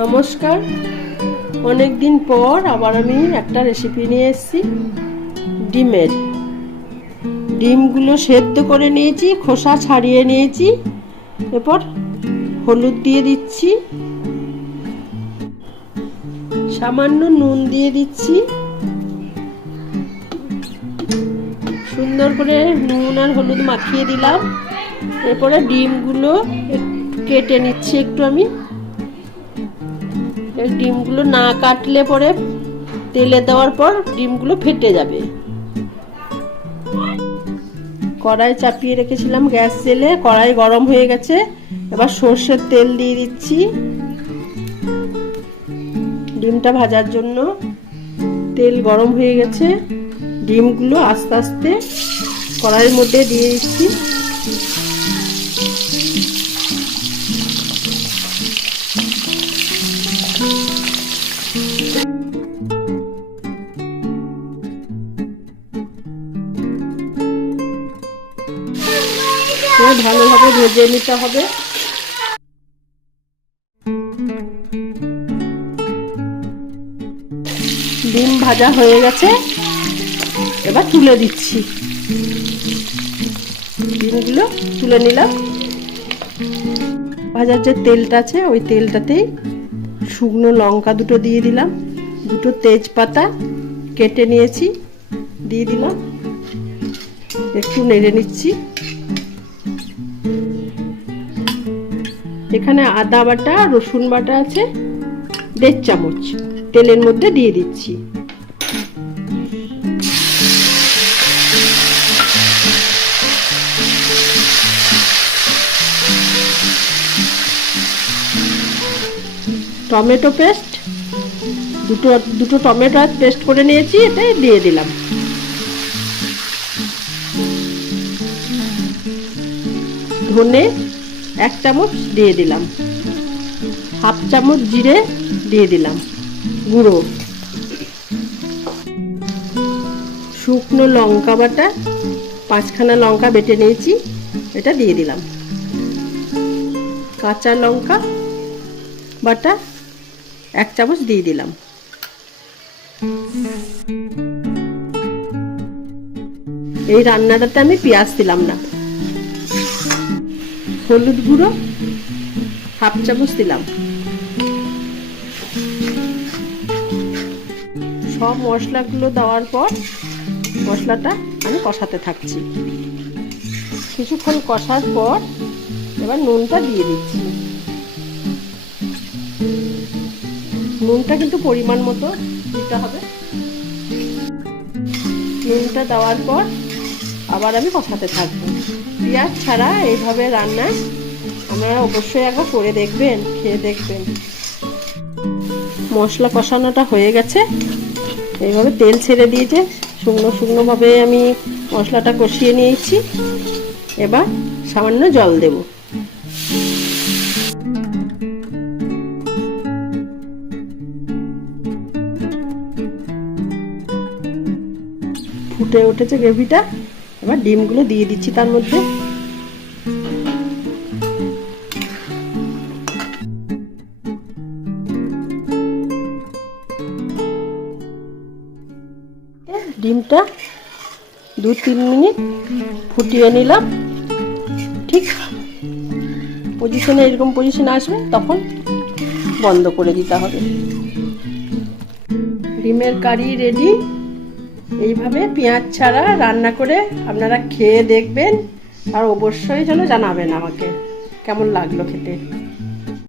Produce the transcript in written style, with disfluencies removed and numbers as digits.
নমস্কার, অনেক দিন পর আবার আমি একটা রেসিপি নিয়ে এসেছি ডিমের। ডিমগুলো সেদ্ধ করে নিয়েছি, খোসা ছাড়িয়ে নিয়েছি। এরপর হলুদ দিয়ে দিচ্ছি, সামান্য নুন দিয়ে দিচ্ছি। সুন্দর করে নুন আর হলুদ মাখিয়ে দিলাম। এরপরে ডিমগুলো কেটে নিচ্ছি একটু আমি। ডিমগুলো না কাটলে পরে তেলে দেওয়ার পর ডিমগুলো ফেটে যাবে। কড়াই চাপিয়ে রেখেছিলাম গ্যাস জেলে, কড়াই গরম হয়ে গেছে। এবার সর্ষের তেল দিয়ে দিচ্ছি ডিমটা ভাজার জন্য। তেল গরম হয়ে গেছে, ডিমগুলো আস্তে আস্তে কড়াইয়ের মধ্যে দিয়ে দিচ্ছি। ভালোভাবে ভেজে নিতে হবে। ডিম ভাজা হয়ে গেছে, এবার তুলে দিচ্ছি। ডিমগুলো তুলে নিলাম। ভাজার যে তেলটা আছে ওই তেলটাতেই শুকনো লঙ্কা দুটো দিয়ে দিলাম, দুটো তেজপাতা কেটে নিয়েছি দিয়ে দিলাম। একটু নেড়ে নিচ্ছি। এখানে আদা বাটা রসুন বাটা আছে 1.5 চামচ, তেলের মধ্যে দিয়ে দিচ্ছি। টমেটো পেস্ট দুটো টমেটো পেস্ট করে নিয়েছি, এটাই দিয়ে দিলাম। ধনে 1 চামচ দিয়ে দিলাম। 1/2 চামচ জিরে দিয়ে দিলাম গুঁড়ো। শুকনো লঙ্কা বাটা 5খানা লঙ্কা বেটে নিয়েছি, এটা দিয়ে দিলাম। কাঁচা লঙ্কা বাটা 1 চামচ দিয়ে দিলাম। এই রান্নাটাতে আমি পেঁয়াজ দিলাম না। হলুদ গুঁড়ো 1/2 চামচ দিলাম। সব মশলাগুলো দেওয়ার পর মশলাটা আমি কষাতে থাকছি। কিছুক্ষণ কষার পর এবার নুনটা দিয়ে দিচ্ছি। নুনটা কিন্তু পরিমাণ মতো দিতে হবে। নুনটা দেওয়ার পর আবার আমি কষাতে থাকবো। পেঁয়াজ ছাড়া এইভাবে রান্না আপনারা অবশ্যই একবার করে দেখবেন, খেয়ে দেখবেন। মশলা কষানোটা হয়ে গেছে, এইভাবে তেল ছেড়ে দিয়েছে। শুকনো ভাবে আমি মশলাটা কষিয়ে নিয়েছি। এবার সামান্য জল দেব। ফুটে উঠেছে গ্রেভিটা, এবার ডিমগুলো দিয়ে দিচ্ছি তার মধ্যে। ডিমটা 2-3 মিনিট ফুটিয়ে নিলাম। ঠিক এরকম পজিশনে আসবে তখন বন্ধ করে দিতে হবে। ডিমের কারি রেডি। এইভাবে পেঁয়াজ ছাড়া রান্না করে আপনারা খেয়ে দেখবেন, আর অবশ্যই যেন জানাবেন আমাকে কেমন লাগলো খেতে।